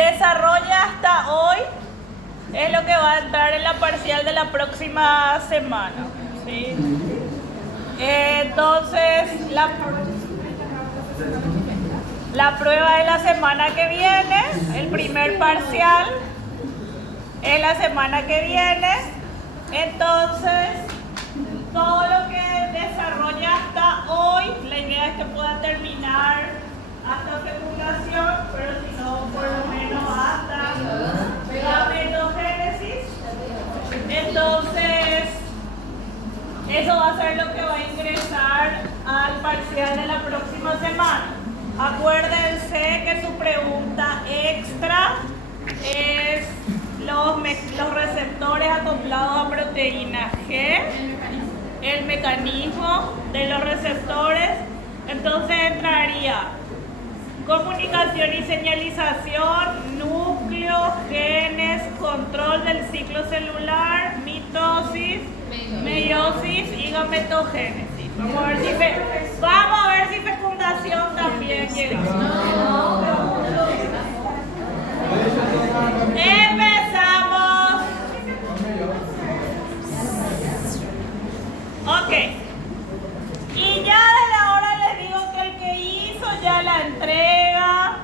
desarrolla hasta hoy es lo que va a entrar en la parcial de la próxima semana, ¿sí? Entonces, la prueba de la semana que viene, el primer parcial, es la semana que viene. Entonces, todo lo que desarrolla hasta hoy, la idea es que pueda terminar hasta fecundación, pero si no, por lo menos hasta gametogénesis. Entonces, eso va a ser lo que va a ingresar al parcial de la próxima semana. Acuérdense que su pregunta extra es los receptores acoplados a proteína G, el mecanismo de los receptores. Entonces entraría comunicación y señalización, núcleo, genes, control del ciclo celular, mitosis, meiosis y gametogénesis. Vamos a ver si fecundación también llega. Empezamos. Ok. Y ya desde ahora les digo que el que hizo ya la entrega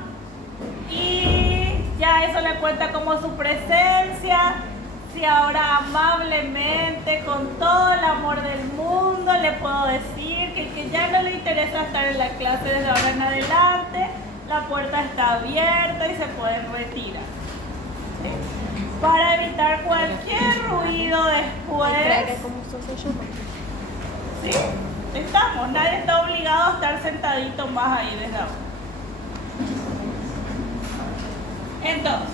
y ya eso le cuenta como su presencia. Si ahora amablemente, con todo el amor del mundo, le puedo decir que el que ya no le interesa estar en la clase desde ahora en adelante, la puerta está abierta y se pueden retirar. ¿Sí? Para evitar cualquier ruido después. ¿Sí? Estamos, nadie está obligado a estar sentadito más ahí desde ahora. Entonces,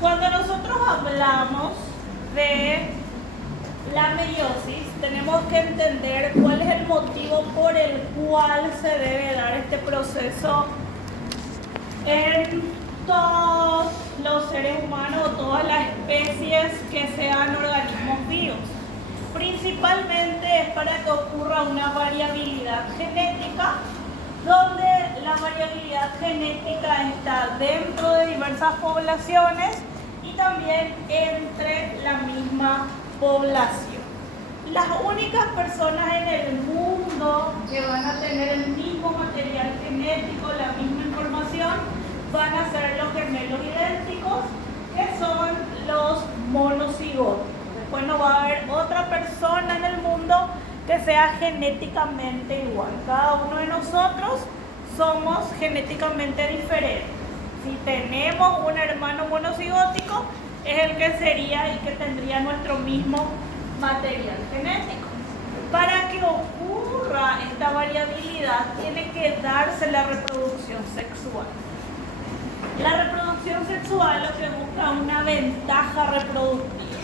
cuando nosotros hablamos de la meiosis, tenemos que entender cuál es el motivo por el cual se debe dar este proceso en todos los seres humanos o todas las especies que sean organismos vivos. Principalmente es para que ocurra una variabilidad genética, donde la variabilidad genética está dentro de diversas poblaciones y también entre la misma población. Las únicas personas en el mundo que van a tener el mismo material genético, la misma información, van a ser los gemelos idénticos, que son los monocigotos. Después no va a haber otra persona en el mundo que sea genéticamente igual. Cada uno de nosotros somos genéticamente diferentes. Si tenemos un hermano monocigótico, es el que sería y que tendría nuestro mismo material genético. Para que ocurra esta variabilidad, tiene que darse la reproducción sexual. La reproducción sexual lo que busca es una ventaja reproductiva.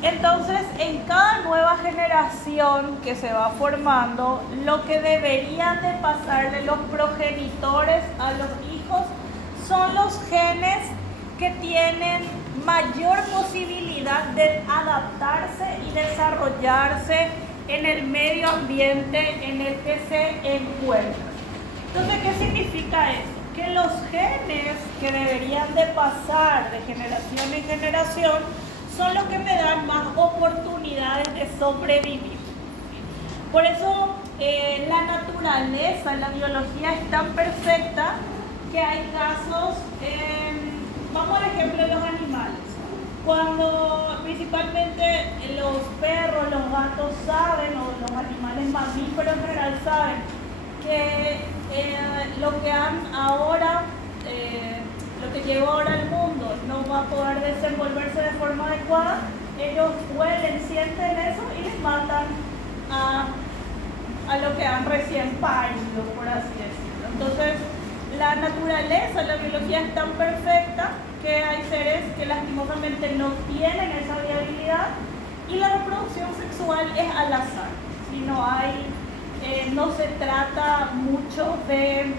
Entonces, en cada nueva generación que se va formando, lo que deberían de pasarle los progenitores a los hijos son los genes que tienen mayor posibilidad de adaptarse y desarrollarse en el medio ambiente en el que se encuentran. Entonces, ¿qué significa eso? Que los genes que deberían de pasar de generación en generación son los que me dan más oportunidades de sobrevivir. Por eso la naturaleza, la biología es tan perfecta que hay casos, vamos al ejemplo de los animales. Cuando principalmente los perros, los gatos saben, o los animales mamíferos en general saben, que lo que han ahora, lo que llegó ahora al mundo no va a poder desenvolverse de forma adecuada, ellos huelen, sienten eso y les matan a lo que han recién parido, por así decirlo. Entonces, la naturaleza, la biología es tan perfecta que hay seres que lastimosamente no tienen esa viabilidad y la reproducción sexual es al azar. Si no hay, no se trata mucho de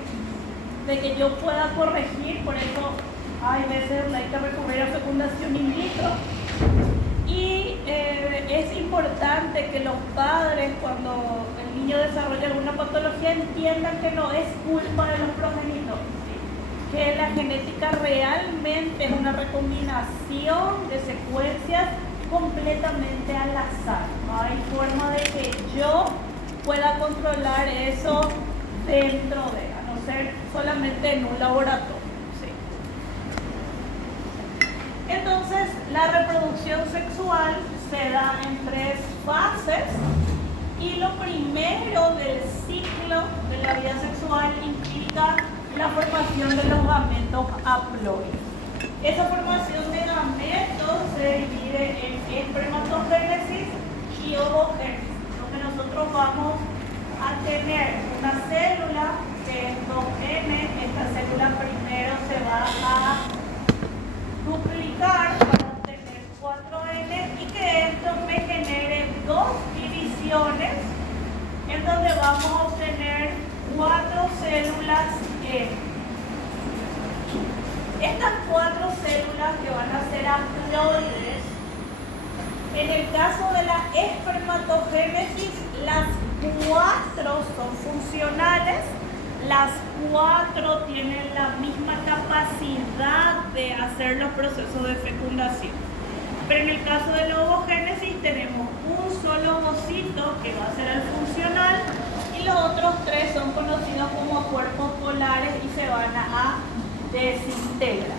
que yo pueda corregir, por eso hay veces hay que recurrir a fecundación in vitro. Y es importante que los padres, cuando el niño desarrolla alguna patología, entiendan que no es culpa de los progenitores, ¿sí? que la genética realmente es una recombinación de secuencias completamente al azar. No hay forma de que yo pueda controlar eso dentro de, a no ser solamente en un laboratorio. ¿Sí? Entonces, la reproducción sexual se da en 3 fases y lo primero del ciclo de la vida sexual implica la formación de los gametos haploides. Esa formación de gametos se divide en espermatogénesis y ovogénesis, donde nosotros vamos a tener una célula que es 2N. Esta célula primero se va a duplicar para obtener 4N y que esto me genere 2 divisiones en donde vamos a obtener 4 células N. Estas 4 células que van a ser haploides, en el caso de la espermatogénesis, las 4 son funcionales, las 4 tienen la misma capacidad de hacer los procesos de fecundación. Pero en el caso de la ovogénesis tenemos un solo ovocito que va a ser el funcional y los otros 3 son conocidos como cuerpos polares y se van a desintegrar.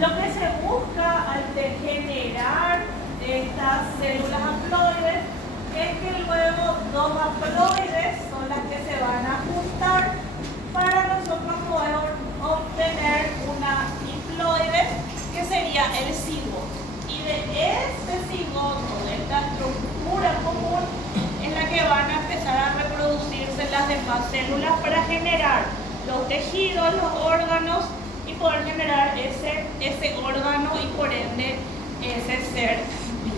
Lo que se busca al generar estas células haploides es que luego 2 haploides son las que se van a juntar para nosotros poder obtener una diploide que sería el cigoto. Y de este cigoto, de esta estructura común, es la que van a empezar a reproducirse las demás células para generar los tejidos, los órganos y poder generar ese órgano y por ende ese ser vivo.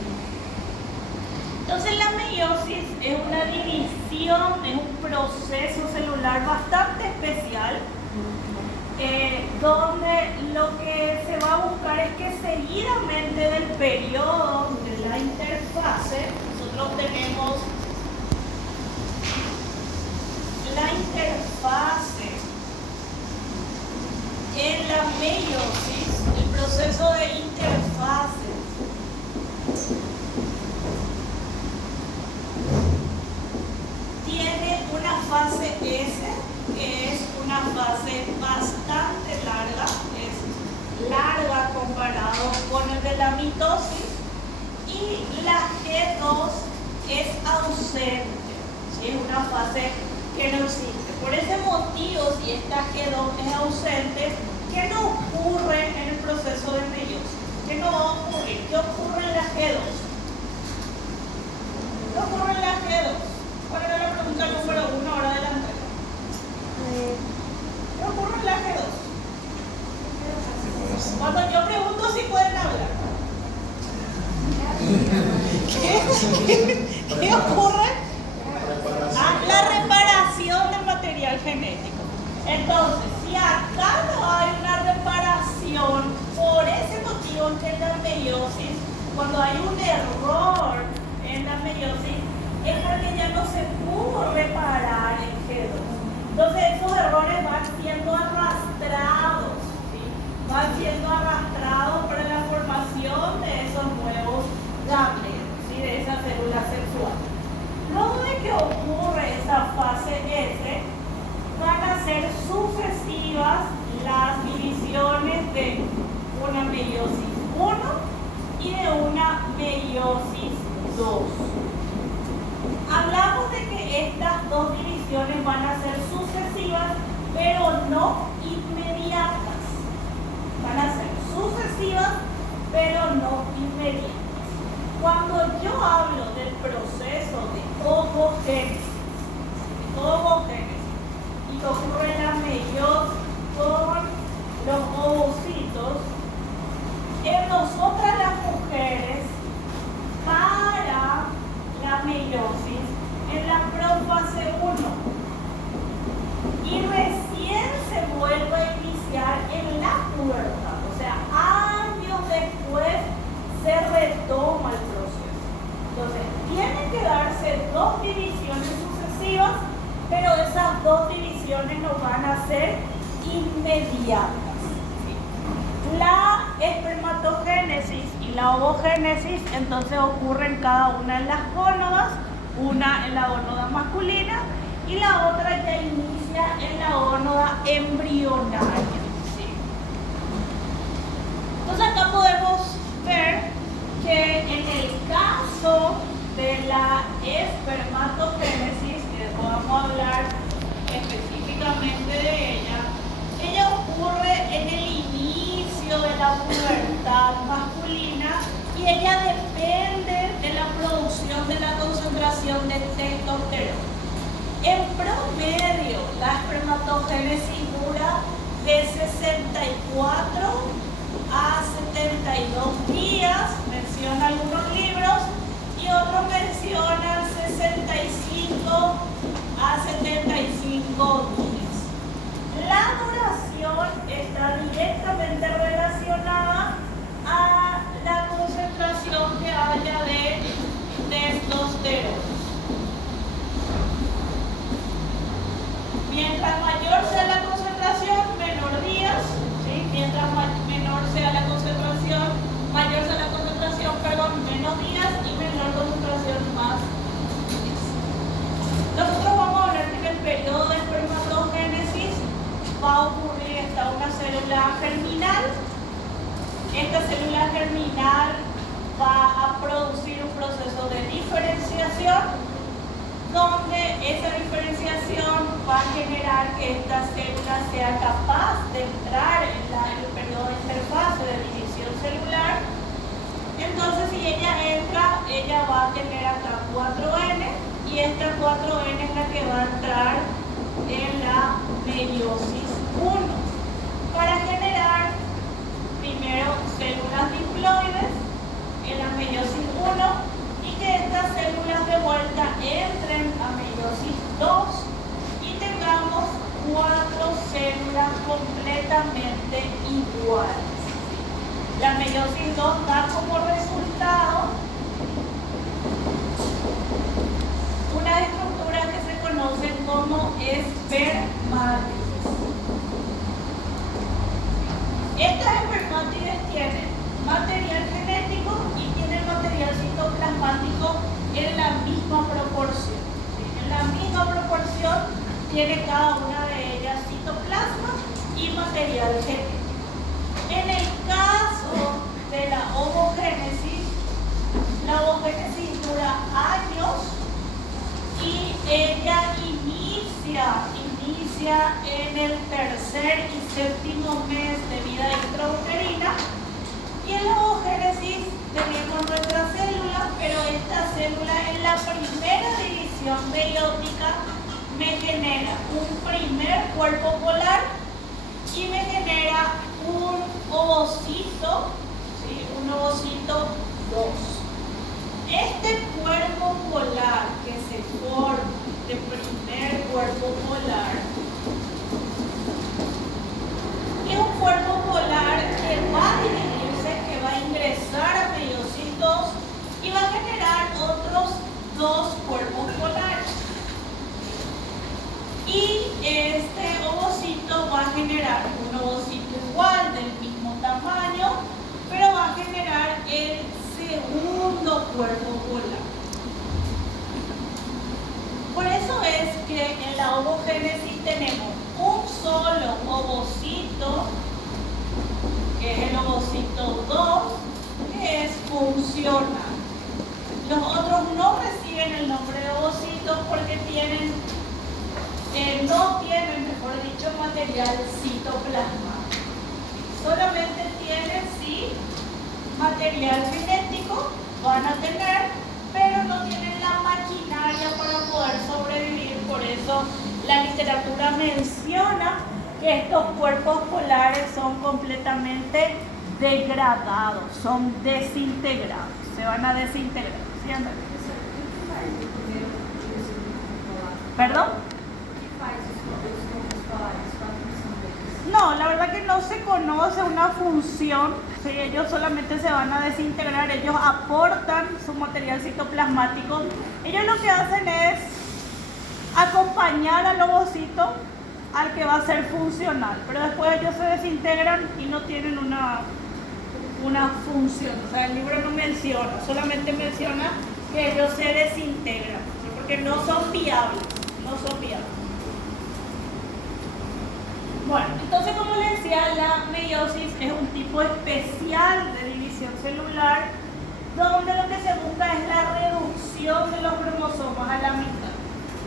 Entonces la meiosis es una división, es un proceso celular bastante especial donde lo que se va a buscar es que seguidamente del periodo de la interfase nosotros tenemos la interfase en la meiosis, el proceso de interfase tiene una fase S, que es una fase bastante larga, es larga comparado con el de la mitosis, y la G2 es ausente, ¿sí? Es una fase que no existe. Por ese motivo, si esta G2 es ausente, ¿qué no ocurre en el proceso de meiosis? ¿Qué no va a ocurrir? ¿Qué ocurre en la G2? ¿Qué ocurre en la G2? ¿Cuál era la pregunta número 1 ahora adelante? ¿Qué ocurre en la G2? Cuando yo pregunto si pueden hablar. ¿Qué ocurre? La reparación del material genético. Entonces, si acá no hay una reparación, por ese motivo en la meiosis, cuando hay un error en la meiosis, es porque ya no se pudo reparar el G2. Entonces esos errores van siendo arrastrados, ¿sí? Van siendo arrastrados para la formación de esos nuevos gametos, ¿sí? De esa célula sexual. Luego de que ocurre esa fase S, van a ser sucesivas las divisiones de una meiosis 1 y de una meiosis 2. Hablamos de que estas 2 divisiones van a ser sucesivas, pero no inmediatas. Van a ser inmediatas. La espermatogénesis y la ovogénesis entonces ocurren cada una en las gónadas, una en la gónada masculina y la otra ya inicia en la gónada embrionaria. ¿Sí? Entonces acá podemos ver que en el caso de la espermatogénesis, que después vamos a hablar específicamente de ella ocurre en el inicio de la pubertad masculina y ella depende de la producción de la concentración de testosterona. En promedio, la espermatogénesis dura de 64 a 72 días, mencionan algunos libros, y otros mencionan 65 a 75 días. La duración está directamente relacionada a la concentración que haya de testosterona. Mientras mayor sea la concentración, menor días, ¿sí? Mientras menor sea la concentración, mayor sea la concentración, menos días y menor concentración, más días. Nosotros vamos a hablar que en el periodo de espermatogénesis va a ocurrir una célula germinal. Esta célula germinal va a producir un proceso de diferenciación, donde esa diferenciación va a generar que esta célula sea capaz de entrar en el periodo de interfase de división celular. Entonces, si ella entra, ella va a tener acá 4N y esta 4N es la que va a entrar en la meiosis 1 para generar primero células diploides en la meiosis 1 y que estas células de vuelta entren a meiosis 2 y tengamos 4 células completamente iguales. La meiosis 2 da como resultado una estructura que se conoce como espermátides. Estas espermátides tienen material genético y tienen material citoplasmático en la misma proporción. ¿Sí? En la misma proporción tiene cada una de ellas citoplasma y material genético. En el caso de la ovogénesis dura años y ella inicia en el tercer y séptimo mes de vida intrauterina. Y en la ovogénesis tenemos nuestra célula, pero esta célula en la primera división meiótica me genera un primer cuerpo polar y me genera un ovocito, ¿sí? Un ovocito 2. Este cuerpo polar que se forma de primer cuerpo polar es un cuerpo polar que va a dividirse, que va a ingresar a meiosis 2 y va a generar otros 2 cuerpos polares. Y este ovocito va a generar un ovocito igual, del mismo tamaño, pero va a generar el segundo cuerpo polar. Por eso es que en la ovogénesis tenemos un solo ovocito, que es el ovocito 2, que es funcional. Los otros no reciben el nombre de ovocitos porque no tienen, mejor dicho, material citoplasmático. Solamente tienen, sí, material genético, van a tener, pero no tienen la maquinaria para poder sobrevivir. Por eso la literatura menciona que estos cuerpos polares son completamente degradados, son desintegrados, se van a desintegrar. ¿Sí, Andrés? ¿Perdón? No, la verdad que no se conoce una función, ¿sí? Ellos solamente se van a desintegrar, ellos aportan su material citoplasmático. Ellos lo que hacen es acompañar al ovocito al que va a ser funcional, pero después ellos se desintegran y no tienen una función. O sea, el libro no menciona, solamente menciona que ellos se desintegran, ¿sí? Porque no son viables, no son viables. Bueno, entonces como les decía, la meiosis es un tipo especial de división celular donde lo que se busca es la reducción de los cromosomas a la mitad.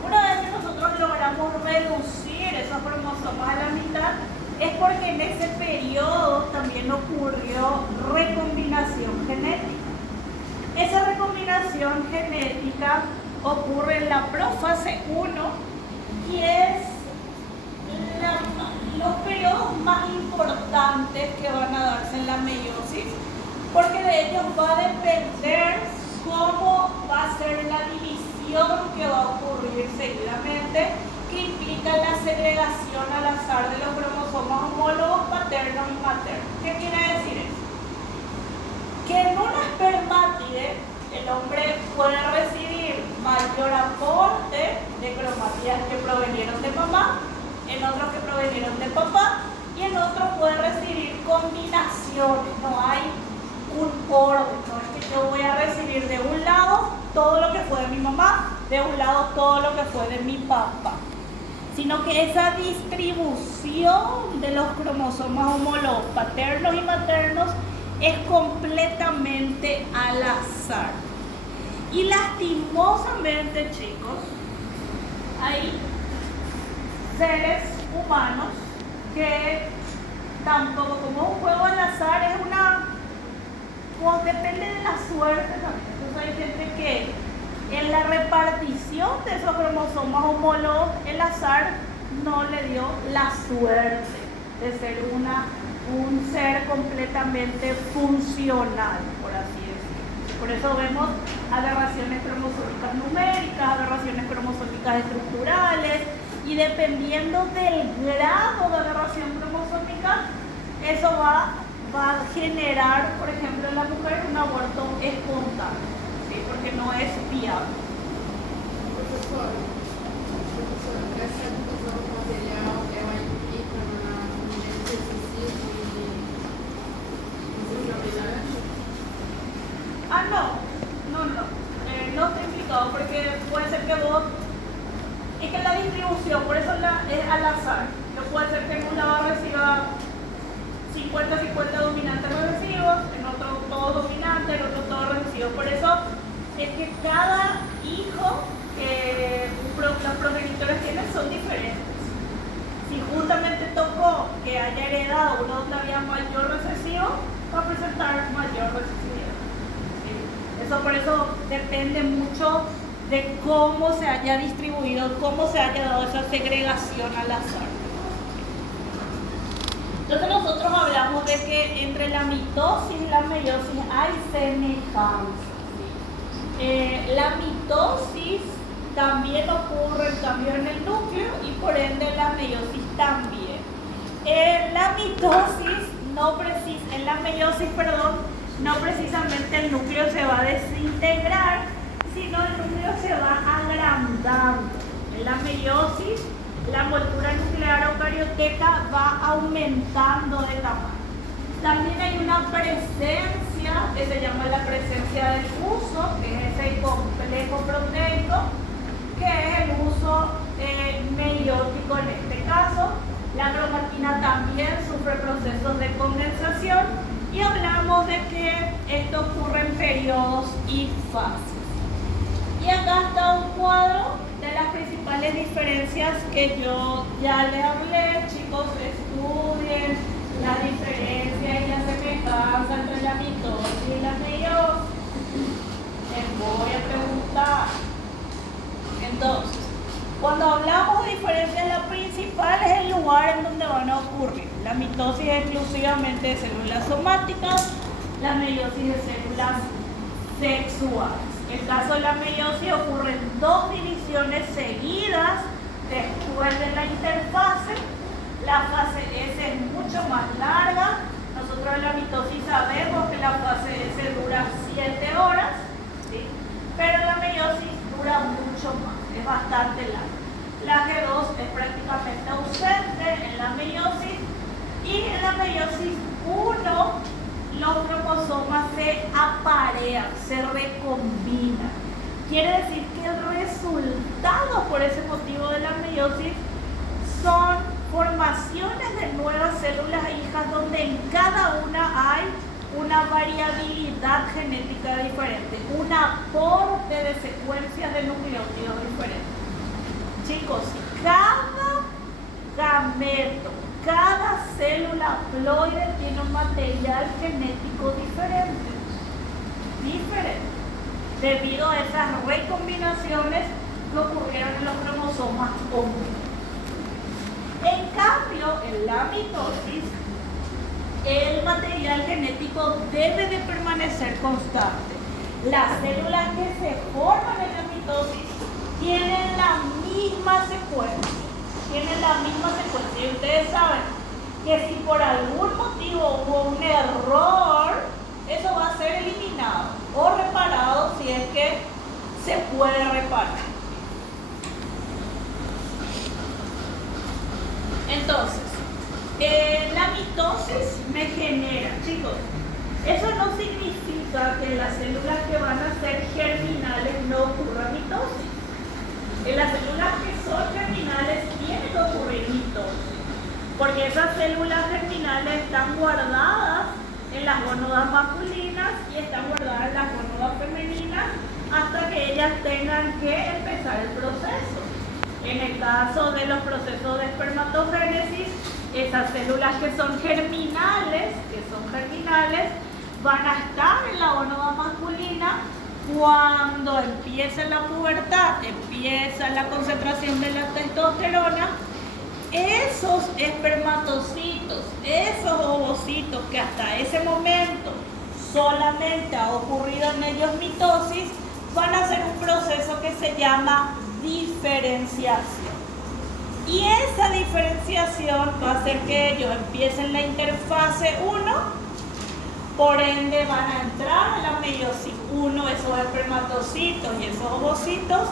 Una vez que nosotros logramos reducir esos cromosomas a la mitad, es porque en ese periodo también ocurrió recombinación genética. Esa recombinación genética ocurre en la profase 1 y es los periodos más importantes que van a darse en la meiosis, porque de ellos va a depender cómo va a ser la división que va a ocurrir seguidamente, que implica la segregación al azar de los cromosomas homólogos paternos y maternos. ¿Qué quiere decir eso? Que en una espermátide el hombre puede recibir mayor aporte de cromatías que provenieron de mamá, en otros que provenieron de papá, y en otros puede recibir combinaciones. No hay un orden, no es que yo voy a recibir de un lado todo lo que fue de mi mamá, de un lado todo lo que fue de mi papá, sino que esa distribución de los cromosomas homólogos paternos y maternos es completamente al azar. Y lastimosamente, chicos, hay seres humanos que tampoco, como es un juego al azar, es pues depende de la suerte también. Entonces hay gente que en la repartición de esos cromosomas homólogos, el azar no le dio la suerte de ser un ser completamente funcional, por así decirlo. Por eso vemos aberraciones cromosómicas numéricas, aberraciones cromosómicas estructurales, y dependiendo del grado de aberración cromosómica, eso va a generar, por ejemplo, en la mujer un aborto espontáneo, ¿sí? Porque no es viable. Professor, essa divisão do material, ela implica no exercício de desenvolvimento? No está implicado, porque puede ser que vos, es que la distribución, por eso es al azar. No puede ser que en un lado reciba 50-50 dominantes recesivos, en otro todo dominante, en otro todo recesivo. Por eso es que cada hijo que los progenitores tienen son diferentes. Si justamente tocó que haya heredado uno donde había mayor recesivo, va a presentar mayor recesividad. ¿Sí? Eso por eso depende mucho de cómo se haya distribuido, cómo se haya dado esa segregación al azar. Entonces nosotros hablamos de que entre la mitosis y la meiosis hay semejanzas. La mitosis también ocurre el cambio en el núcleo y por ende la meiosis también. En la meiosis, no precisamente el núcleo se va a desintegrar, sino el núcleo se va agrandando. En la meiosis, la envoltura nuclear eucarioteca va aumentando de tamaño. También hay una presencia que se llama la presencia del uso, que es ese complejo proteico, que es el uso meiótico en este caso. La cromatina también sufre procesos de condensación y hablamos de que esto ocurre en periodos y fases. Y acá está un cuadro de las principales diferencias que yo ya les hablé. Chicos, estudien la diferencia y la semejanza entre la mitosis y la meiosis. Les voy a preguntar. Entonces, cuando hablamos de diferencias, la principal es el lugar en donde van a ocurrir. La mitosis es exclusivamente de células somáticas, la meiosis de células sexuales. En el caso de la meiosis ocurren dos divisiones seguidas después de la interfase. La fase S es mucho más larga. Nosotros en la mitosis sabemos que la fase S dura 7 horas, ¿sí? Pero la meiosis dura mucho más, es bastante larga. La G2 es prácticamente ausente en la meiosis y en la meiosis 1 los cromosomas se aparean, se recombinan. Quiere decir que el resultado por ese motivo de la meiosis son formaciones de nuevas células hijas donde en cada una hay una variabilidad genética diferente, un aporte de secuencias de nucleótidos diferentes. Chicos, cada gameto, cada célula haploide tiene un material genético diferente, debido a esas recombinaciones que ocurrieron en los cromosomas ómnibus. En cambio, en la mitosis, el material genético debe de permanecer constante. Las células que se forman en la mitosis tienen la misma secuencia. Y ustedes saben que si por algún motivo hubo un error, eso va a ser eliminado o reparado si es que se puede reparar. Entonces, la mitosis me genera, chicos, eso no significa que en las células que van a ser germinales no ocurra mitosis. En las células que son germinales tiene que ocurrir mitosis, porque esas células germinales están guardadas en las gónadas masculinas y están guardadas en las gónadas femeninas hasta que ellas tengan que empezar el proceso. En el caso de los procesos de espermatogénesis, esas células que son germinales, van a estar en la gónada masculina cuando empiece la pubertad, empieza la concentración de la testosterona. Esos espermatocitos, esos ovocitos que hasta ese momento solamente ha ocurrido en ellos mitosis, van a hacer un proceso que se llama diferenciación. Y esa diferenciación va a hacer que ellos empiecen la interfase 1, por ende van a entrar en la meiosis 1 esos espermatocitos y esos ovocitos,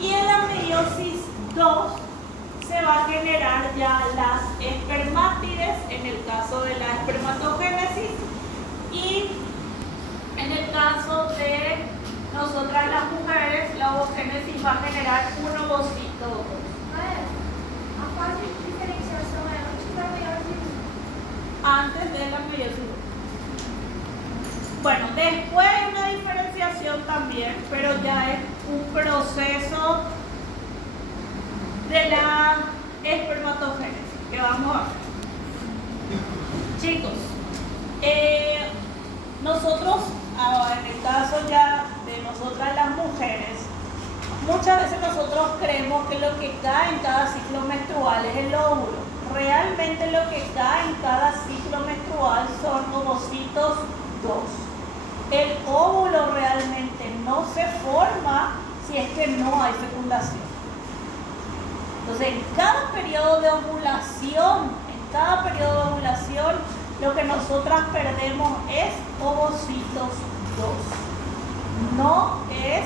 y en la meiosis 2 se va a generar ya las espermátides en el caso de la espermatogénesis, y en el caso de nosotras las mujeres, la ovogénesis va a generar un ovocito. A fase de diferenciação é antes da meiosis 1. Antes de la meiosis 1. Bueno, después hay una diferenciación también, pero ya es un proceso de la espermatogénesis que vamos a ver. Chicos, nosotros, en el caso ya de nosotras las mujeres, muchas veces nosotros creemos que lo que cae en cada ciclo menstrual es el óvulo. Realmente lo que cae en cada ciclo menstrual son ovocitos 2. El óvulo realmente no se forma si es que no hay fecundación. Entonces, en cada periodo de ovulación, lo que nosotras perdemos es ovocitos 2. No es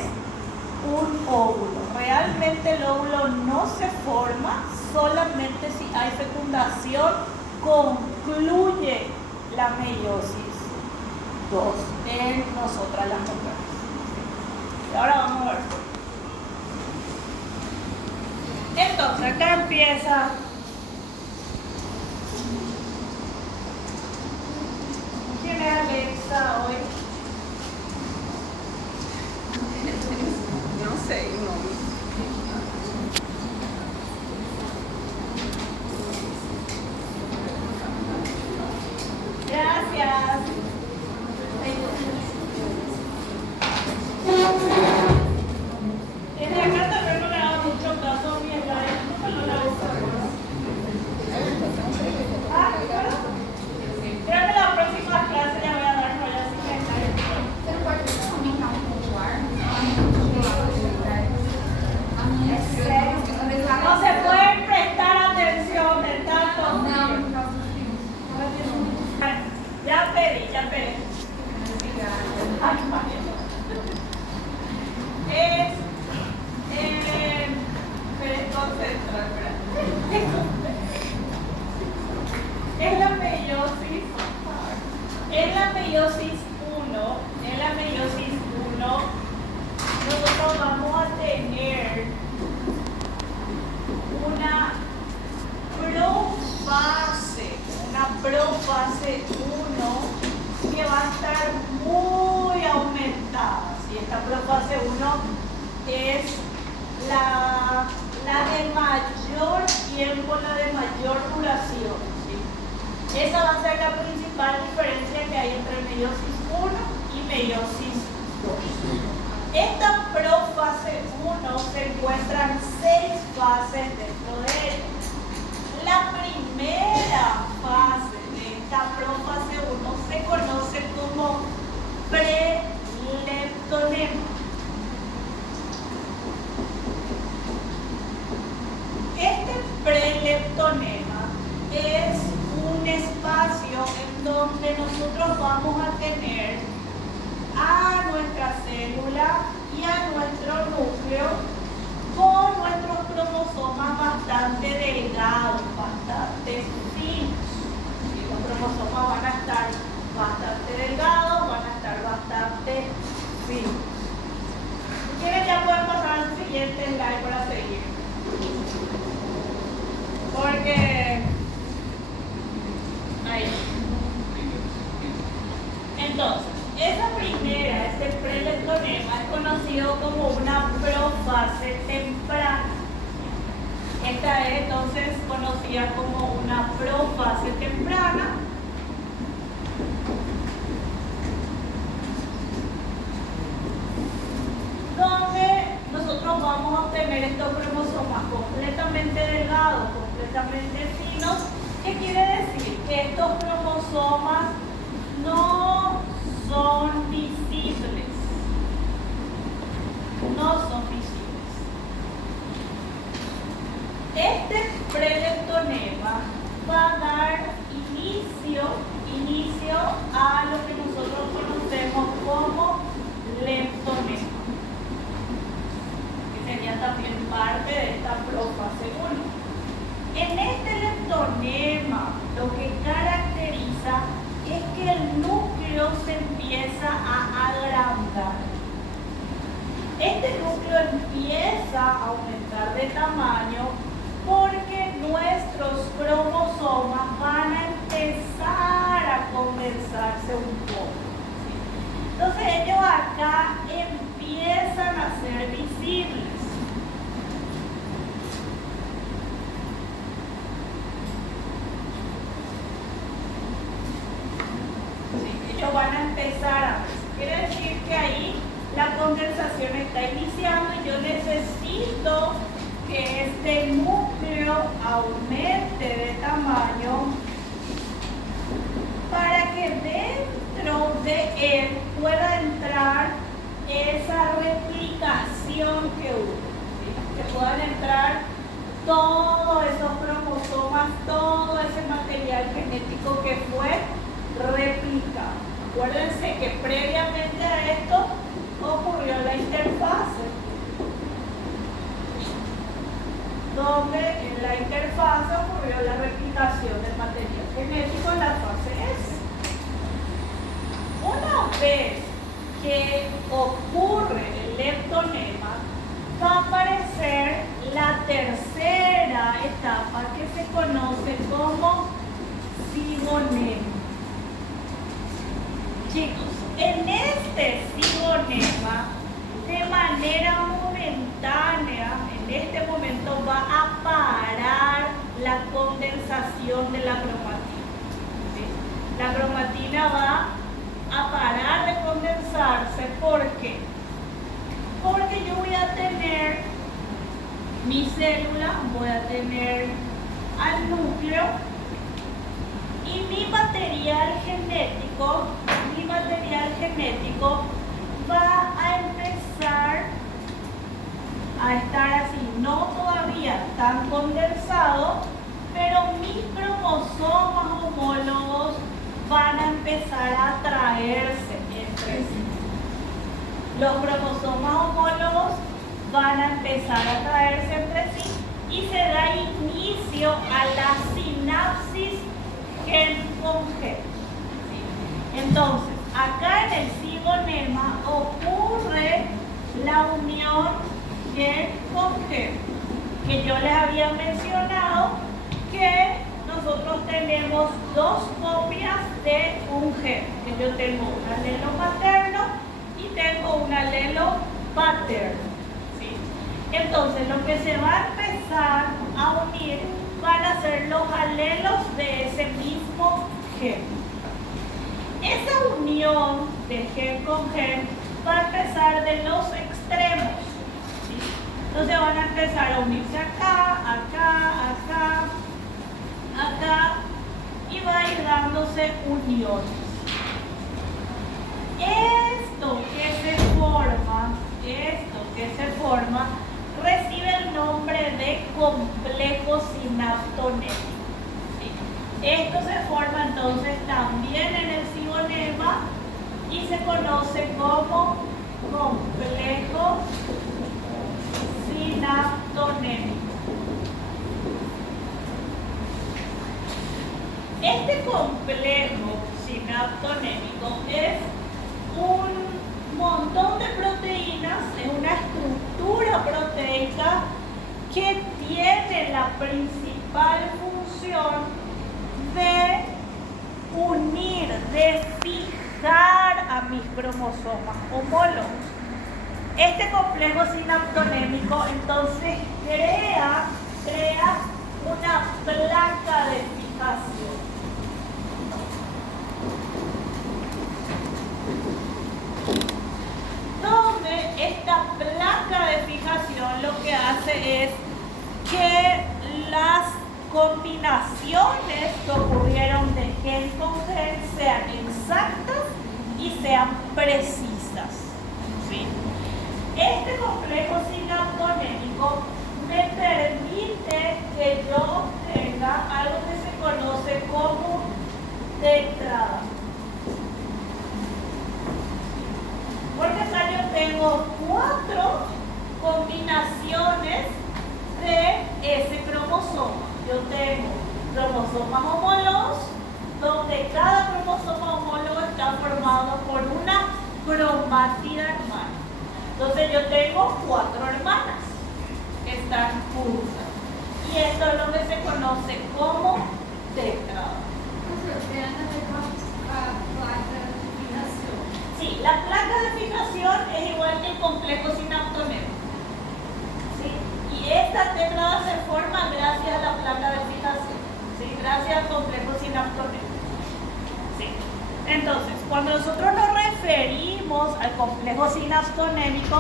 un óvulo. Realmente el óvulo no se forma, solamente si hay fecundación concluye la meiosis 2 en nosotras las mujeres. Y ahora vamos a ver. Entonces acá empieza. ¿Quién es Alexa hoy? Não sei o nome. Gracias. Desde acá también no le hago mucho caso a mi slide, no le hago caso. Ah, ¿claro? Creo que la próxima clase ya voy a dar rollas así que Você não pode aumentar um pouco o ar? É sério? no se puede prestar atención de tanto. Não, por causa do filme. Ya pedí. Ay, María. Entonces, la de mayor tiempo, la de mayor duración. ¿Sí? Esa va a ser la principal diferencia que hay entre meiosis 1 y meiosis 2. Esta profase 1 se encuentran 6 fases dentro de ella. La primera fase de esta profase 1 se conoce como preleptonema. Este preleptonema es un espacio en donde nosotros vamos a tener a nuestra célula y a nuestro núcleo con nuestros cromosomas bastante delgados, bastante finos. ¿Sí? Los cromosomas van a estar bastante delgados, van a estar bastante finos. Si quieren ya pueden pasar al siguiente slide para seguir. Porque ahí. Entonces, esa primera, este preleptonema, es conocido como una profase temprana. Esta es entonces conocida como una profase temprana. Donde nosotros vamos a obtener estos cromosomas completamente delgados, completamente finos. ¿Qué quiere decir? Que estos cromosomas no son visibles. No son visibles. Este preleptonema va a dar inicio a lo que nosotros conocemos como leptonema, que sería también parte de esta profase 1. En este leptonema lo que caracteriza es que el núcleo se empieza a agrandar. Este núcleo empieza a aumentar de tamaño porque nuestros cromosomas van a empezar a condensarse un poco. ¿Sí? Entonces ellos acá empiezan a ser visibles. Ellos van a empezar a ver. Quiere decir que ahí la condensación está iniciando y yo necesito que este núcleo aumente de tamaño para que dentro de él pueda entrar esa replicación que hubo, ¿sí? Que puedan entrar todos esos cromosomas, todo ese material genético que fue replicado. Acuérdense que previamente a esto ocurrió la interfase, donde en la interfase ocurrió la replicación del material genético en la fase S. Una vez que ocurre el leptonema, va a aparecer la tercera etapa que se conoce como cigonema. Chicos, en este cigonema, de manera momentánea, en este momento va a parar la condensación de la cromatina. ¿Sí? La cromatina va a parar de condensarse. ¿Por qué? Porque yo voy a tener mi célula, voy a tener al núcleo y mi material genético va a empezar a estar así, no todavía tan condensado, pero mis cromosomas homólogos van a empezar a atraerse entre sí. Los cromosomas homólogos van a empezar a atraerse entre sí y se da inicio a la sinapsis gen con gen. ¿Sí? Entonces, acá en el cigonema ocurre la unión gen con gen, que yo les había mencionado que nosotros tenemos dos copias de un gen, que yo tengo un alelo materno y tengo un alelo paterno. ¿Sí? Entonces, lo que se va a empezar a unir van a ser los alelos de ese mismo gen. Esa unión de gen con gen va a empezar de los extremos, ¿sí? Entonces van a empezar a unirse acá, acá, acá, acá, y va a ir dándose uniones. Esto que se forma, recibe el nombre de complejo sinaptonémico. ¿Sí? Esto se forma entonces también en el cigonema y se conoce como complejo sinaptonémico. Este complejo sinaptonémico es un montón de proteínas, es una estructura proteica que tiene la principal función de unir, de fijar a mis cromosomas homólogos. Este complejo sinaptonémico entonces crea una placa de fijación. Donde esta placa de fijación lo que hace es que las combinaciones que ocurrieron de gen con gen sean exactas y sean precisas, ¿sí? Este complejo sinaptonémico me permite que yo obtenga algo que se conoce como tetrada. Porque acá yo tengo 4 combinaciones de ese cromosoma. Yo tengo cromosomas homólogos, donde cada cromosoma homólogo está formado por una cromátida hermana. Entonces yo tengo 4 hermanas que están juntas. Y esto es lo que se conoce como tetrada. Sí, la placa de fijación es igual que el complejo sinaptonémico. ¿Sí? Y esta tetrada se forma gracias a la placa de fijación. ¿Sí? Gracias al complejo sinaptonémico. ¿Sí? Entonces, cuando nosotros nos referimos al complejo sinaptonémico,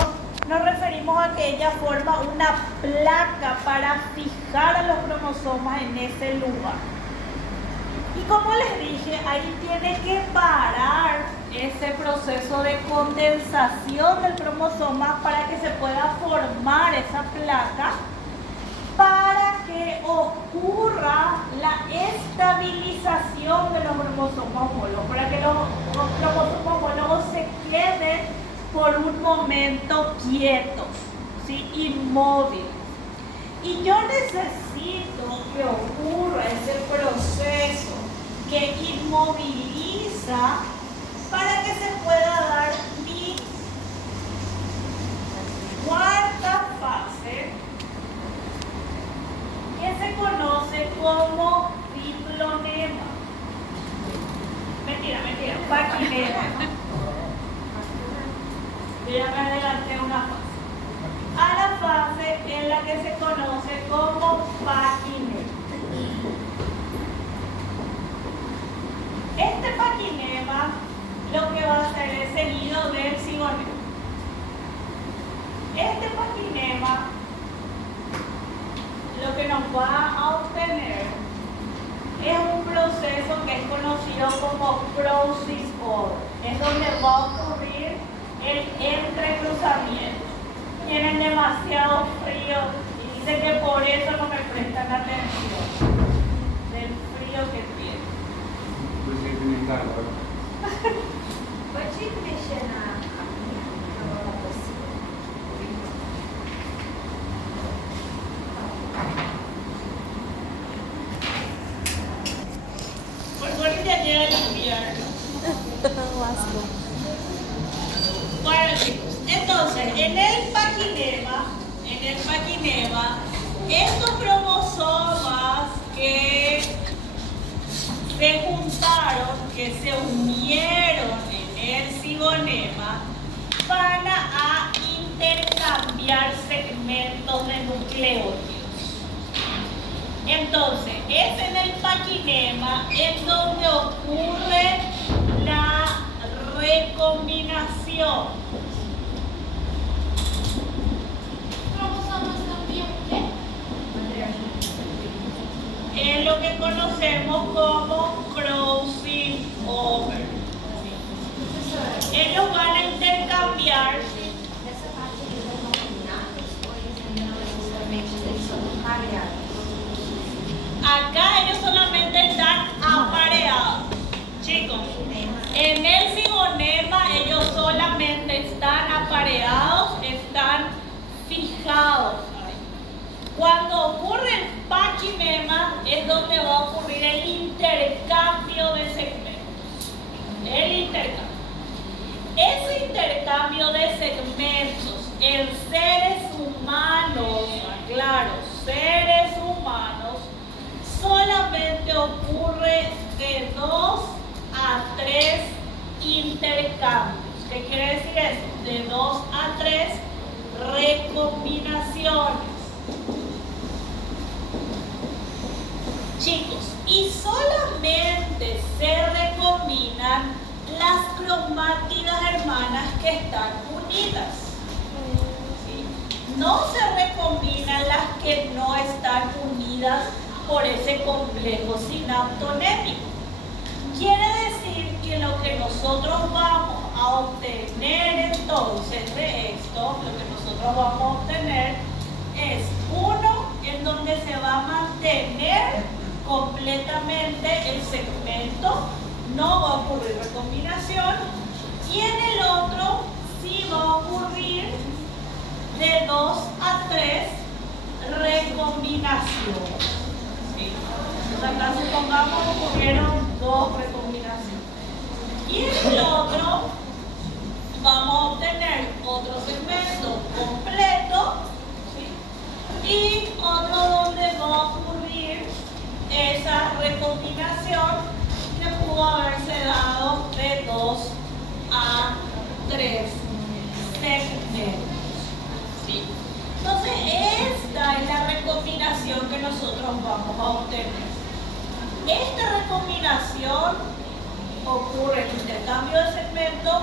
nos referimos a que ella forma una placa para fijar a los cromosomas en ese lugar. Y como les dije, ahí tiene que parar ese proceso de condensación del cromosoma para que se pueda formar esa placa, para que ocurra la estabilización de los cromosomas homólogos, para que los cromosomas homólogos se queden por un momento quietos, ¿sí? Inmóviles. Y yo necesito que ocurra ese proceso que inmoviliza para que se pueda dar mi cuarta fase, que se conoce como diplonema. Mentira, paquinema. Yo ya me adelanté una fase. A la fase en la que se conoce como paquinema. Este paquinema lo que va a hacer es seguido del cigonema. Este paquinema lo que nos va a obtener es un proceso que es conocido como process order. Es donde va a ocurrir el entrecruzamiento. Tienen demasiado frío y dicen que por eso no me prestan atención del frío que tienen. Pode mexer na Por suerte ya llega el invierno. Bueno, chicos, entonces en el paquinema, estos cromosomas que se juntaron, que se unieron en el cigonema, van a intercambiar segmentos Entonces, es en el paquinema en donde ocurre la recombinación. Cromosomas también, ¿qué? Es lo que conocemos como crossing over. Ellos van a intercambiar. Essa parte eles vão combinados ou eles não necessariamente eles são pareados? Acá ellos solamente están apareados. Chicos, en el cigonema ellos solamente están apareados, están fijados. Cuando ocurre el paquinema es donde va a ocurrir el intercambio de segmentos. El intercambio. Ese intercambio de segmentos en seres humanos, claro, seres humanos, solamente ocurre de 2 a 3 intercambios. ¿Qué quiere decir eso? De 2 a 3 recombinaciones. Chicos, y solamente se recombinan las cromátidas hermanas que están unidas. ¿Sí? No se recombinan las que no están unidas por ese complejo sinaptonémico. Quiere decir que lo que nosotros vamos a obtener entonces de esto, lo que nosotros vamos a obtener es uno en donde se va a mantener completamente el segmento, no va a ocurrir recombinación, y en el otro sí va a ocurrir de 2 a 3 recombinaciones. ¿Sí? Entonces acá supongamos que ocurrieron 2 recombinaciones. Y en el otro vamos a obtener otro segmento completo, ¿sí? Y otro donde va a ocurrir esa recombinación que pudo haberse dado de 2 a 3 segmentos. ¿Sí? Entonces, esta es la recombinación que nosotros vamos a obtener. Esta recombinación ocurre en el intercambio de segmentos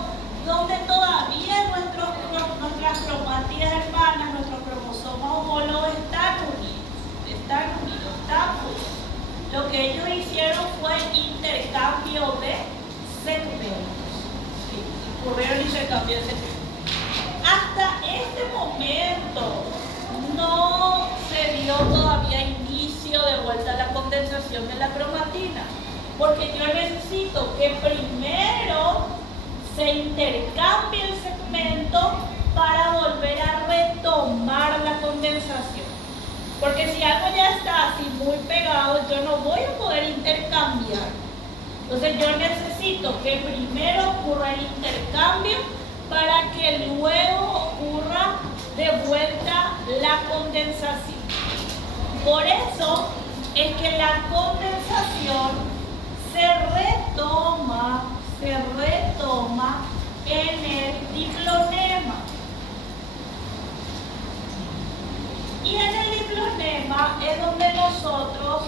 donde todavía nuestras cromátidas hermanas, nuestros cromosomas homólogos están unidos, están juntos. Lo que ellos hicieron fue intercambio de segmentos. Sí, ocurrieron intercambio de segmentos. Hasta este momento no se dio todavía inicio de vuelta a la condensación de la cromatina, porque yo necesito que primero se intercambie el segmento para volver a retomar la condensación. Porque si algo ya está así muy pegado, yo no voy a poder intercambiar. Entonces yo necesito que primero ocurra el intercambio para que luego ocurra de vuelta la condensación. Por eso es que la condensación se retoma en el diplonema. Y en el diplonema es donde nosotros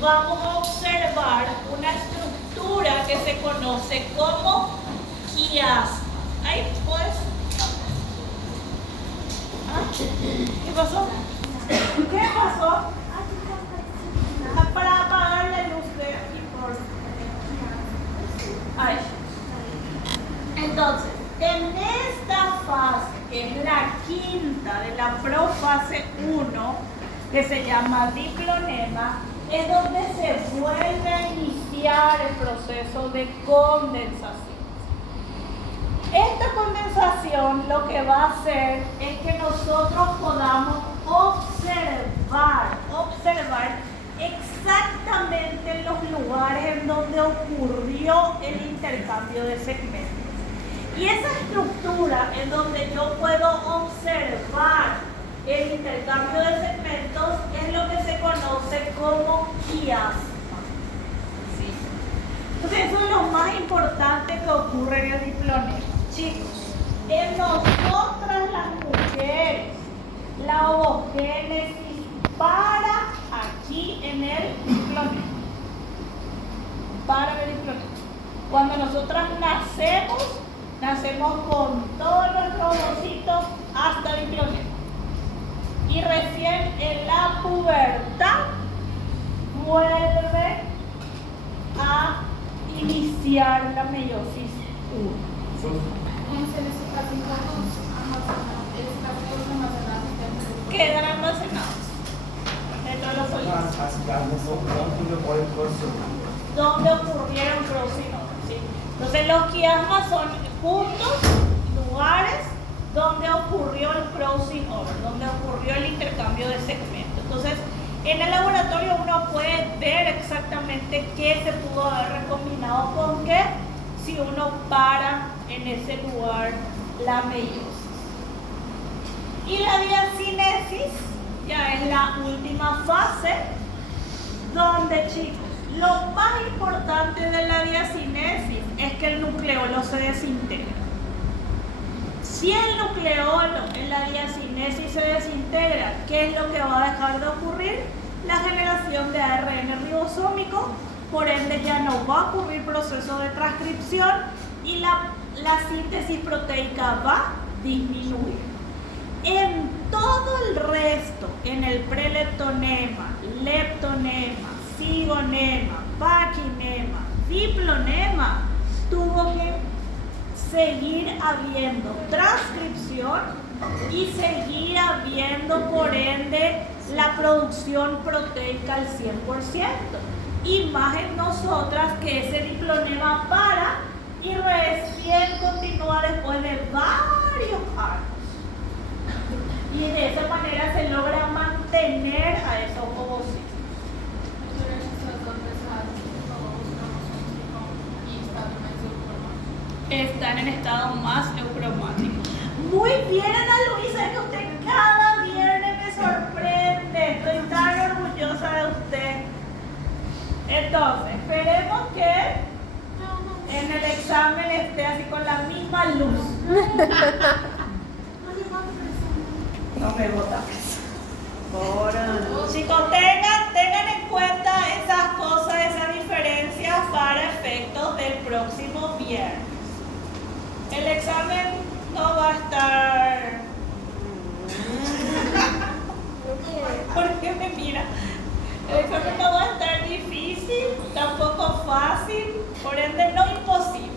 vamos a observar una estructura que se conoce como quiasma. Ahí pues. ¿Qué pasó? ¿Qué pasó? Para apagar la luz de aquí por. Ahí. Entonces, en esta fase, que es la quinta de la profase 1, que se llama diplonema, es donde se vuelve a iniciar el proceso de condensación. Esta condensación lo que va a hacer es que nosotros podamos observar exactamente los lugares en donde ocurrió el intercambio de segmentos. Y esa estructura en donde yo puedo observar el intercambio de segmentos es lo que se conoce como quiasma. ¿Sí? Entonces eso es lo más importante que ocurre en el diplonema. Chicos, en nosotras las mujeres, la ovogénesis para aquí en para ver diplonema. Cuando nosotras nacemos con todos nuestros ovocitos hasta diplonema. Y recién en la pubertad vuelve a iniciar la meiosis 1. Quedan almacenados dentro de los folículos. ¿Dónde ocurrieron crossing over? ¿Sí? Entonces los quiasmas son puntos, lugares donde ocurrió el crossing over, donde ocurrió el intercambio de segmentos. Entonces en el laboratorio uno puede ver exactamente qué se pudo haber recombinado con qué si uno para en ese lugar la meiosis. Y la diacinesis ya es la última fase donde, chicos, lo más importante de la diacinesis es que el nucleolo se desintegra. Si el nucleolo en la diacinesis se desintegra, ¿qué es lo que va a dejar de ocurrir? La generación de ARN ribosómico, por ende ya no va a ocurrir proceso de transcripción y la síntesis proteica va a disminuir. En todo el resto, en el preleptonema, leptonema, cigonema, paquinema, diplonema, tuvo que seguir habiendo transcripción y seguir habiendo, por ende, la producción proteica al 100%. Y más en nosotras que ese diplonema para y recién continúa después de varios años. Y de esa manera se logra mantener a esos ovocitos. Están en estado más eucromático. Muy bien, Ana Luisa, que usted cada viernes me sorprende. Estoy tan orgullosa de usted. Entonces, esperemos que en el examen esté así con la misma luz. No me bota presión. Chicos, tengan en cuenta esas cosas, esas diferencias para efectos del próximo viernes. El examen no va a estar... ¿Por qué me mira? El examen no va a estar difícil, tampoco fácil, por ende no imposible.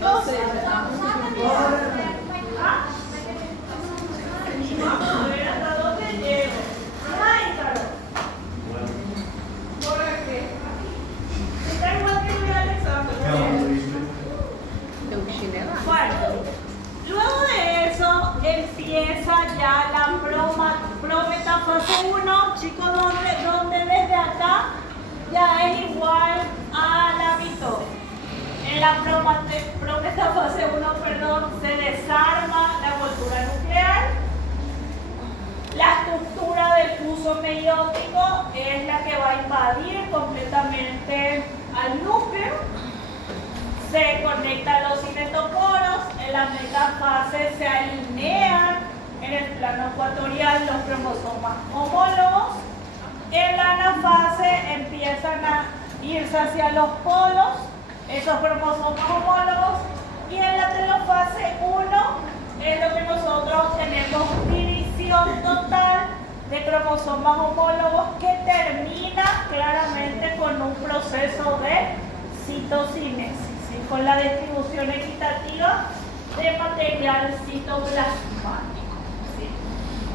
No sé. Vamos a ver hasta dónde llego. Ay, Carlos. ¿Por qué? Está igual que el examen. Bueno, luego de eso empieza ya la prometafase 1, chicos, donde desde acá ya es igual a la mitosis. En la prometafase 1, se desarma la envoltura nuclear. La estructura del fuso meiótico es la que va a invadir completamente al núcleo. Se conectan los cinetocoros, en la metafase se alinean en el plano ecuatorial los cromosomas homólogos. En la anafase empiezan a irse hacia los polos esos cromosomas homólogos, y en la telofase 1 es lo que nosotros tenemos división total de cromosomas homólogos que termina claramente con un proceso de citocinesis, ¿sí? Con la distribución equitativa de material citoplasmático, ¿sí?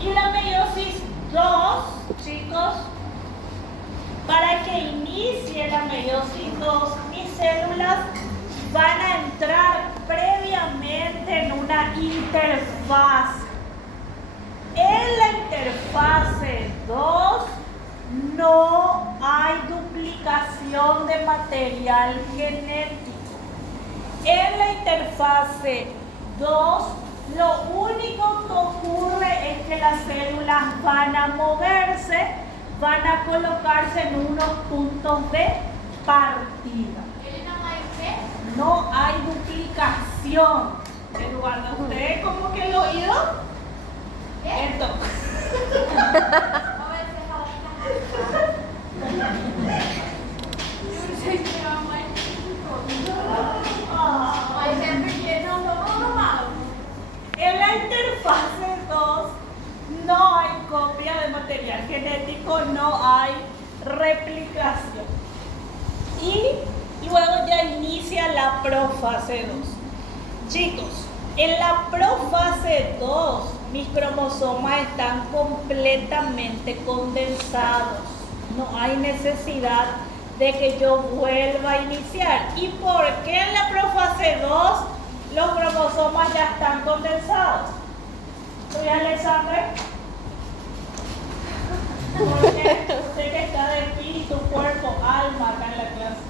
Y la meiosis 2, chicos, para que inicie la meiosis 2, mis células van a entrar previamente en una interfase. En la interfase 2 no hay duplicación de material genético. En la interfase 2 lo único que ocurre es que las células van a moverse, van a colocarse en unos puntos de partida. No hay duplicación. Eduardo, ¿usted como que el oído? Entonces. la profase 2. Chicos, en la profase 2 mis cromosomas están completamente condensados. No hay necesidad de que yo vuelva a iniciar. ¿Y por qué en la profase 2 los cromosomas ya están condensados? Soy Alexandra. Porque usted que está de espíritu, cuerpo, alma acá en la clase.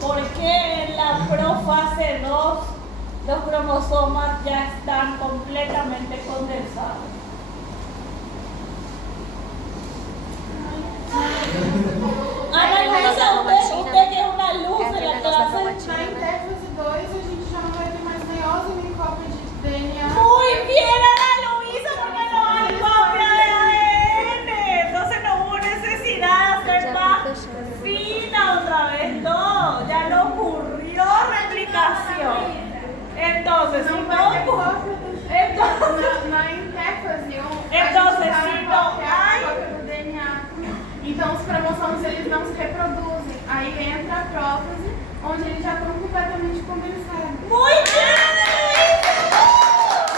Porque en la profase 2 los cromosomas ya están completamente condensados. Ana Luisa, usted que es una luz en la clase. Na interfase 2, a gente já não vai ter mais meiose nem cópia de DNA. Muy bien, Ana Luisa, porque no hay copia de ADN. Entonces no hubo necesidad de hacer más fina otra vez. No, ya no ocurrió replicación. Entonces, si no ocurre. Na interfase 1, Entonces, a se gente não vai copiar há- a cópia do DNA. Então, os cromossomos eles não se reproduzem. Aí entra a prófase, onde eles já estão completamente condensados. Muy bien, Ana Luisa.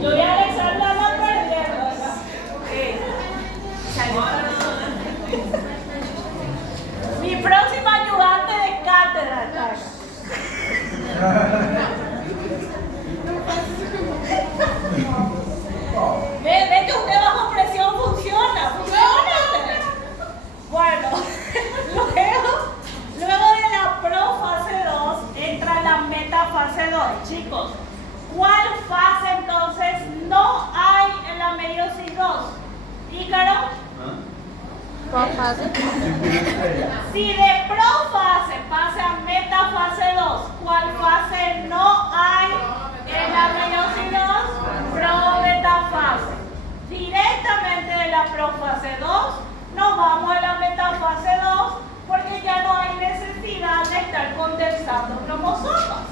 Yo y Alexandra la perdiendo acá. Mi próxima ayudante de cátedra está acá. Ve que usted bajo presión funciona. Bueno, luego de la profase 2 entra la metafase 2. Chicos, ¿cuál fase entonces no hay en la meiosis 2? Ícaro. Si de profase pase a metafase 2, ¿cuál fase no hay en la meiosis 2? Prometafase. Directamente de la profase 2 nos vamos a la metafase 2 porque ya no hay necesidad de estar condensando cromosomas.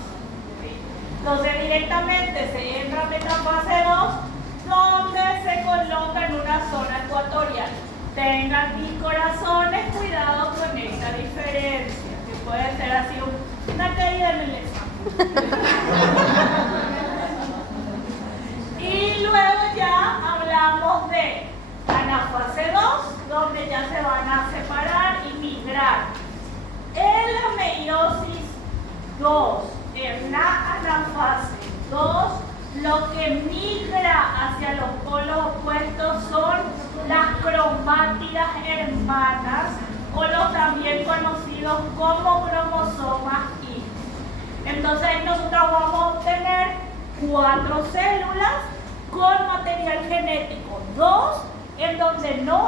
Entonces directamente se entra a metafase 2 donde se coloca en una zona ecuatorial. Tengan mis corazones, cuidado con esta diferencia, que puede ser así una caída en el examen. Y luego ya hablamos de anafase 2, donde ya se van a separar y migrar. En la meiosis 2, en la anafase 2, lo que migra hacia los polos opuestos son las cromátidas hermanas o los también conocidos como cromosomas Y. Entonces nosotros vamos a obtener 4 células con material genético, 2 en donde no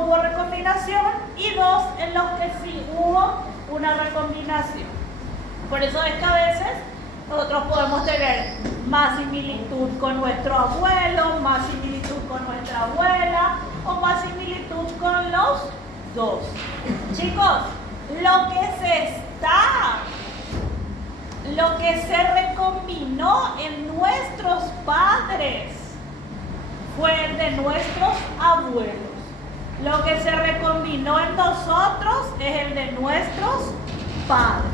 hubo recombinación y 2 en los que sí hubo una recombinación. Por eso es que a veces nosotros podemos tener más similitud con nuestro abuelo, más similitud con nuestra abuela o más similitud con los dos. Chicos, lo que se recombinó en nuestros padres fue el de nuestros abuelos. Lo que se recombinó en nosotros es el de nuestros padres.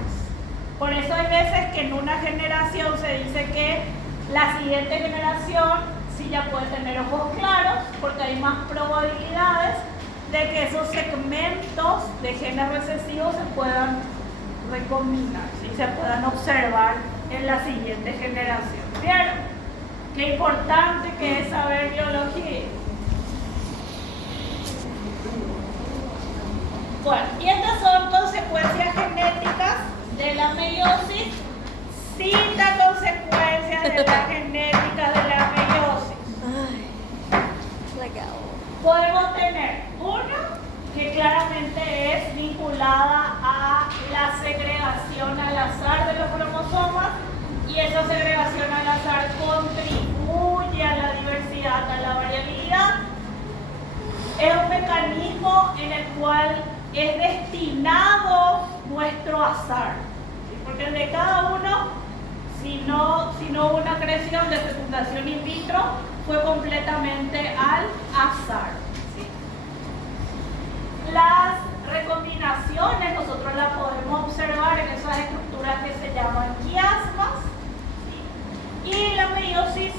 Por eso hay veces que en una generación se dice que la siguiente generación sí ya puede tener ojos claros, porque hay más probabilidades de que esos segmentos de genes recesivos se puedan recombinar y se puedan observar en la siguiente generación. ¿Vieron? Qué importante que es saber biología. Bueno, y estas son consecuencias genéticas de la meiosis sin la consecuencia de la genética de la meiosis. Podemos tener una que claramente es vinculada a la segregación al azar de los cromosomas y esa segregación al azar contribuye a la diversidad, a la variabilidad. Es un mecanismo en el cual es destinado nuestro azar, ¿sí? Porque el de cada uno, si no hubo una creación de fecundación in vitro, fue completamente al azar, ¿sí? Las recombinaciones nosotros las podemos observar en esas estructuras que se llaman quiasmas, ¿sí? Y la meiosis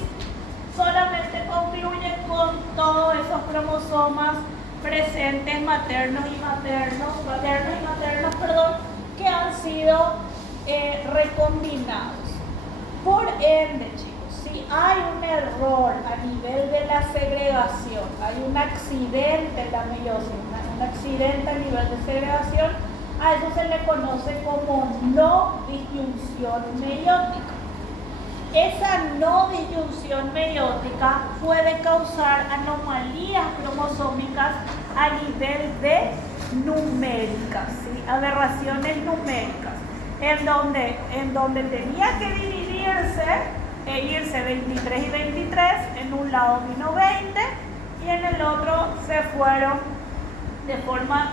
solamente concluye con todos esos cromosomas presentes maternos y maternos, que han sido recombinados. Por ende, chicos, si hay un error a nivel de la segregación, hay un accidente en la meiosis, un accidente a nivel de segregación, a eso se le conoce como no disyunción meiótica. Esa no disyunción meiótica puede causar anomalías cromosómicas a nivel de numéricas, ¿sí? Aberraciones numéricas, en donde tenía que dividirse e irse 23 y 23, en un lado vino 20 y en el otro se fueron de forma,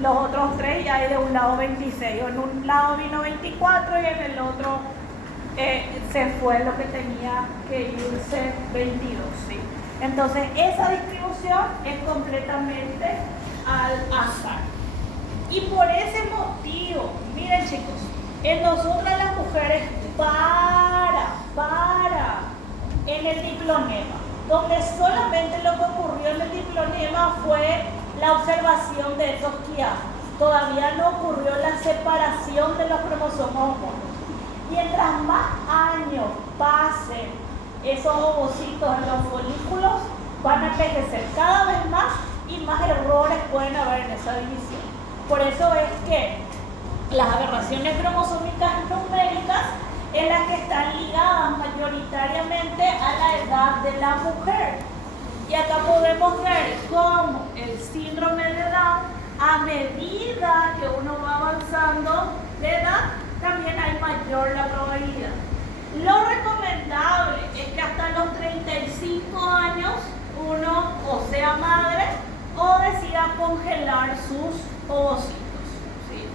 los otros tres ya hay de un lado 26, en un lado vino 24 y en el otro se fue lo que tenía que irse 22, ¿sí? Entonces esa distribución es completamente al azar. Y por ese motivo, miren chicos, en nosotras las mujeres en el diplonema, donde solamente lo que ocurrió en el diplonema fue la observación de esos quiasmas. Todavía no ocurrió la separación de los cromosomas homólogos. Mientras más años pasen esos ovocitos en los folículos, van a envejecer cada vez más y más errores pueden haber en esa división. Por eso es que las aberraciones cromosómicas numéricas en las que están ligadas mayoritariamente a la edad de la mujer. Y acá podemos ver cómo el síndrome de Down, a medida que uno va avanzando de edad, también hay mayor la probabilidad. Lo recomendable es que hasta los 35 años uno o sea madre o decida congelar sus ovocitos, ¿sí?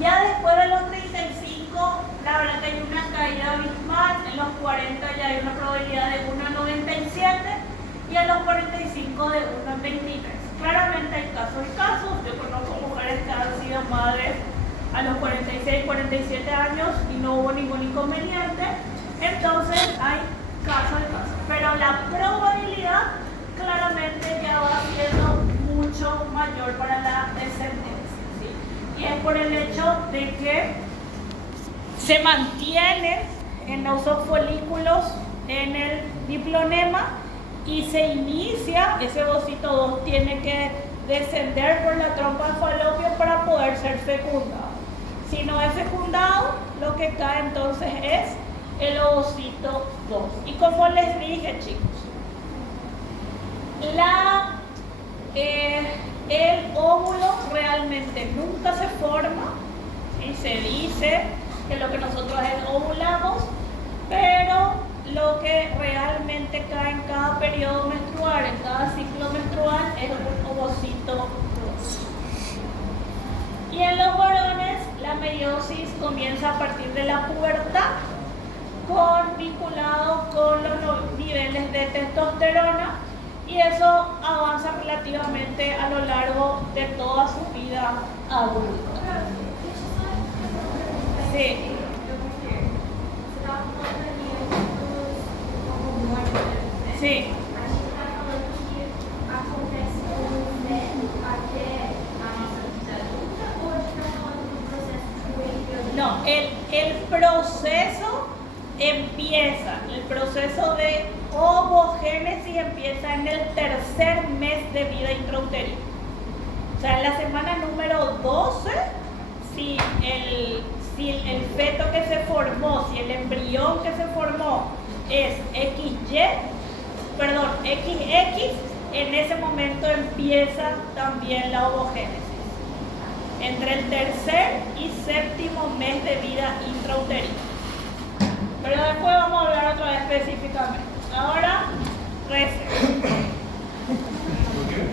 Ya después de los 35, la verdad que hay una caída abismal. En los 40 ya hay una probabilidad de 1 a 97 y en los 45 de 1 a 23. Claramente hay casos y casos. Yo conozco mujeres que han sido madres a los 46, 47 años y no hubo ningún inconveniente. Entonces hay casos y casos. Pero la probabilidad claramente ya va siendo mucho mayor para la descendencia, ¿sí? Y es por el hecho de que se mantienen en los folículos en el diplonema y se inicia, ese ovocito 2 tiene que descender por la trompa de falopio para poder ser fecundado. Si no es fecundado, lo que cae entonces es el ovocito 2. Y como les dije, chicos, el óvulo realmente nunca se forma, y se dice que lo que nosotros ovulamos, pero lo que realmente cae en cada periodo menstrual, en cada ciclo menstrual, es un ovocito 2. Y en los varones, la meiosis comienza a partir de la pubertad, vinculado con los niveles de testosterona, y eso avanza relativamente a lo largo de toda su vida adulta. Sí. Sí. No, el proceso empieza, el proceso de ovogénesis empieza en el tercer mes de vida intrauterina. O sea, en la semana número 12, si el feto que se formó, si el embrión que se formó es XX, en ese momento empieza también la ovogénesis. Entre el tercer y séptimo mes de vida intrauterina. Pero después vamos a hablar otra vez específicamente. Ahora, recen.